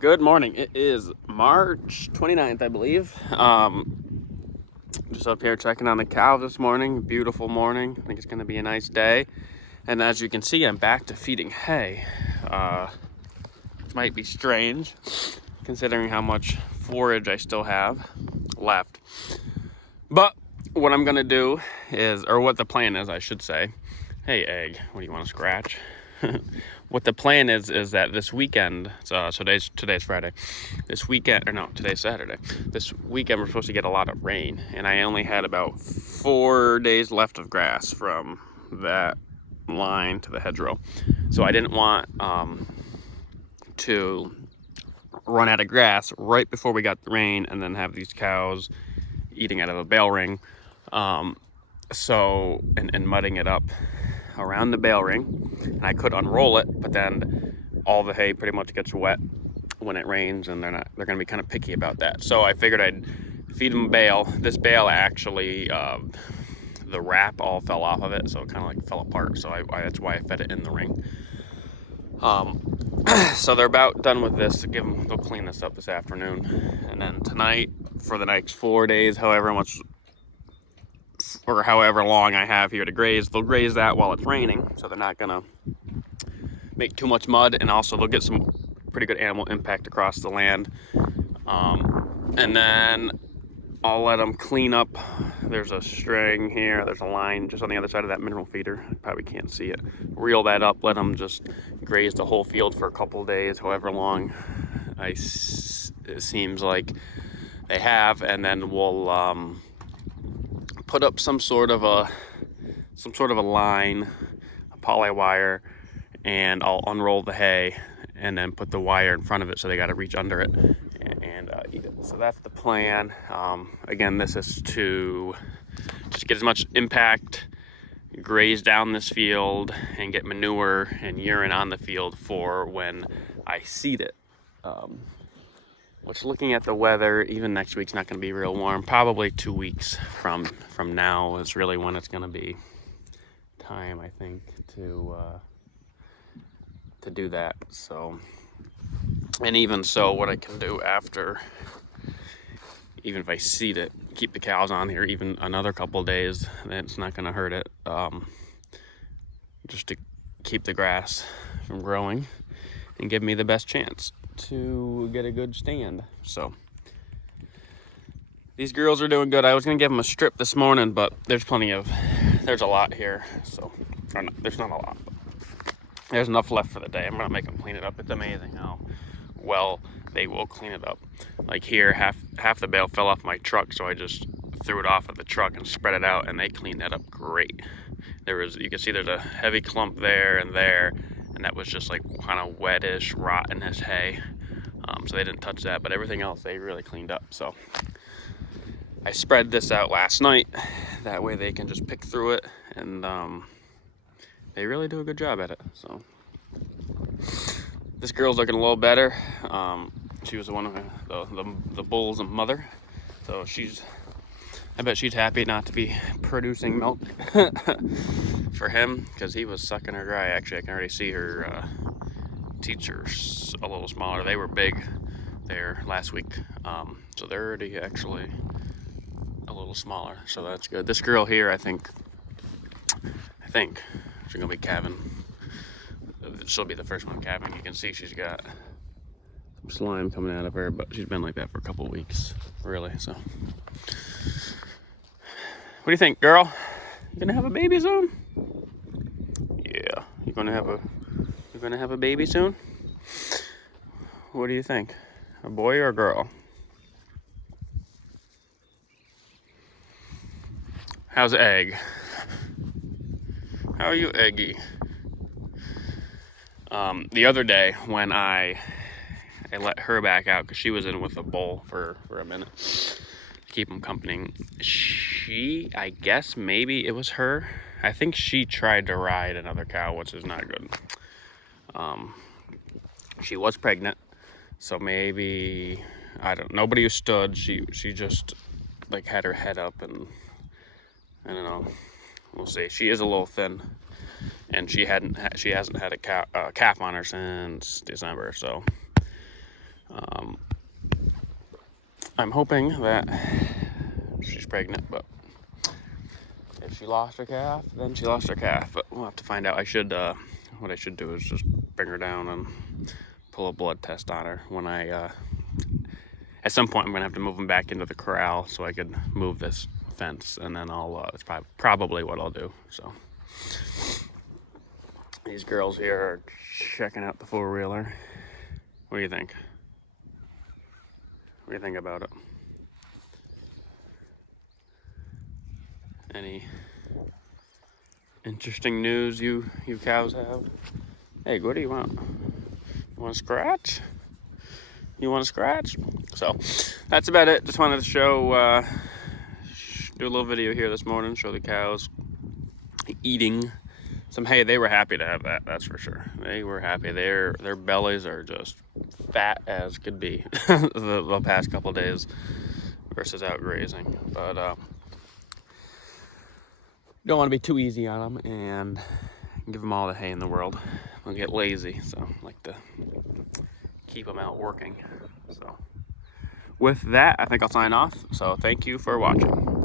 Good morning. It is March 29th, I believe. Just up here checking on the cow this morning. Beautiful morning. I think it's going to be a nice day. And as you can see, I'm back to feeding hay. It might be strange considering how much forage I still have left. But what I'm going to do is, or what the plan is, I should say. Hey, Egg, what do you want to scratch? What the plan is that this weekend, so today's Friday, this weekend, or no, today's Saturday, this weekend we're supposed to get a lot of rain, and I only had about 4 days left of grass from that line to the hedgerow, so I didn't want to run out of grass right before we got the rain and then have these cows eating out of a bale ring, so and mudding it up around the bale ring. And I could unroll it, but then all the hay pretty much gets wet when it rains, and they're gonna be kind of picky about that. So I figured I'd feed them bale. This bale actually, the wrap all fell off of it, so it kind of like fell apart. So that's why I fed it in the ring. So they're about done with this. They'll clean this up this afternoon, and then tonight for the next 4 days, however much or however long I have here to graze, they'll graze that while it's raining, so they're not gonna make too much mud, and also they'll get some pretty good animal impact across the land. And then I'll let them clean up. There's a string here, there's a line just on the other side of that mineral feeder. You probably can't see it. Reel that up, let them just graze the whole field for a couple of days, however long it seems like they have, and then we'll put up some sort of a line, a poly wire, and I'll unroll the hay and then put the wire in front of it so they got to reach under it and eat it. So that's the plan. Again, this is to just get as much impact, graze down this field, and get manure and urine on the field for when I seed it. Which, looking at the weather, even next week's not going to be real warm. Probably 2 weeks from now is really when it's going to be time, I think, to do that. So, and even so, what I can do after, even if I seed it, keep the cows on here even another couple of days, it's not going to hurt it, just to keep the grass from growing and give me the best chance to get a good stand. So these girls are doing good. I was gonna give them a strip this morning, but there's a lot here, so there's not a lot, but there's enough left for the day. I'm gonna make them clean it up. It's amazing how well they will clean it up. Like here, half the bale fell off my truck, so I just threw it off of the truck and spread it out, and they cleaned that up great. You can see there's a heavy clump there, and that was just like kind of wettish, rottenish hay. So they didn't touch that, but everything else they really cleaned up. So I spread this out last night. That way they can just pick through it, and they really do a good job at it. So this girl's looking a little better. She was one of the bull's mother, so I bet she's happy not to be producing milk for him, because he was sucking her dry. Actually, I can already see her teachers a little smaller. They were big there last week, so they're already actually a little smaller, so that's good. This girl here, I think she's gonna be calving. She'll be the first one calving. You can see she's got some slime coming out of her, but she's been like that for a couple weeks, really. So what do you think, girl? You gonna have a baby soon? Yeah, you're gonna have a baby soon? What do you think? A boy or a girl? How's Egg? How are you, Eggy? The other day when I let her back out, because she was in with a bull for a minute to keep him company. I guess maybe it was her. I think she tried to ride another cow, which is not good. She was pregnant, so maybe, I don't know. Nobody who stood. She just like had her head up, and I don't know. We'll see. She is a little thin, and she hasn't had a calf on her since December. So I'm hoping that she's pregnant, but if she lost her calf, then she lost her calf. But we'll have to find out. What I should do is just bring her down and pull a blood test on her when at some point I'm gonna have to move them back into the corral so I could move this fence, and then that's probably what I'll do. So these girls here are checking out the four-wheeler. What do you think? What do you think about it? Any interesting news you cows have? Hey, what do you want? You want to scratch? You want to scratch? So that's about it. Just wanted to do a little video here this morning, show the cows eating some hay. They were happy to have that, that's for sure. They were happy. Their bellies are just fat as could be the past couple days versus out grazing. But don't want to be too easy on them and give them all the hay in the world. They'll get lazy, so I like to keep them out working. So with that, I think I'll sign off. So thank you for watching.